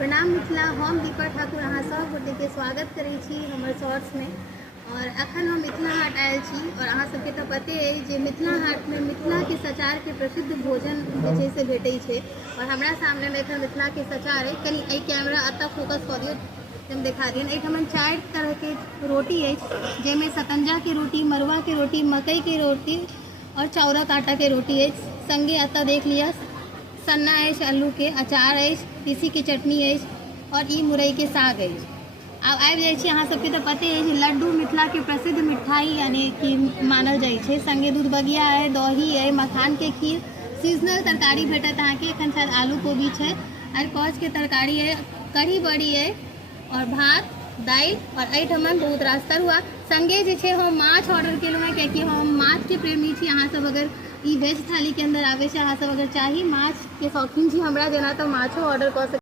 प्रणाम मिथिला। हम दीपा ठाकुर अहाँ सब गोटे के स्वागत करै छी हमर शॉर्ट्स में। और अखन हम मिथिला हाट आयल छी और अहाँ सबके तो पते है जे मिथिला हाट में मिथिला के सचार के प्रसिद्ध भोजन जे से भेटै छै। और हमरा सामने में एखन मिथिला के सचार है। कनी ए कैमरा अत फोकस कर दियौ, हम दिखा दियन। एठमन 4 तरह के रोटी है, जेमे सतंजा के रोटी, मरुआ के रोटी, मकई के रोटी और चाउरक आटा के रोटी है। संगे अत देख लिया सन्ना है, आलू के अचार है, तीसी के चटनी है और ई मुरई के साग है। अब आबि जाइ छी, अहाँ सबके तो पते है कि लड्डू मिथिला के प्रसिद्ध मिठाई यानी कि मानल जाइ छै। संगे दूध बगिया है, दही है, मखान के खीर, सीजनल तरकारी भेटत अहाँ के। एखन शायद आलू कोबी है, अरकोच के तरकारी है, कढ़ी बड़ी है और भात दाल और एठमन बहुत रास तरुआ। संगे जे छै हम माछ ऑर्डर केलहुँ है, कियाकि हम माछ के प्रेमी छी। अहाँ सब अगर ई वेज थाली के अंदर आवे से अहाँ सब अगर चाही माछ के शौकीन छी हमरा जेना, तो माछो ऑर्डर कर सकते।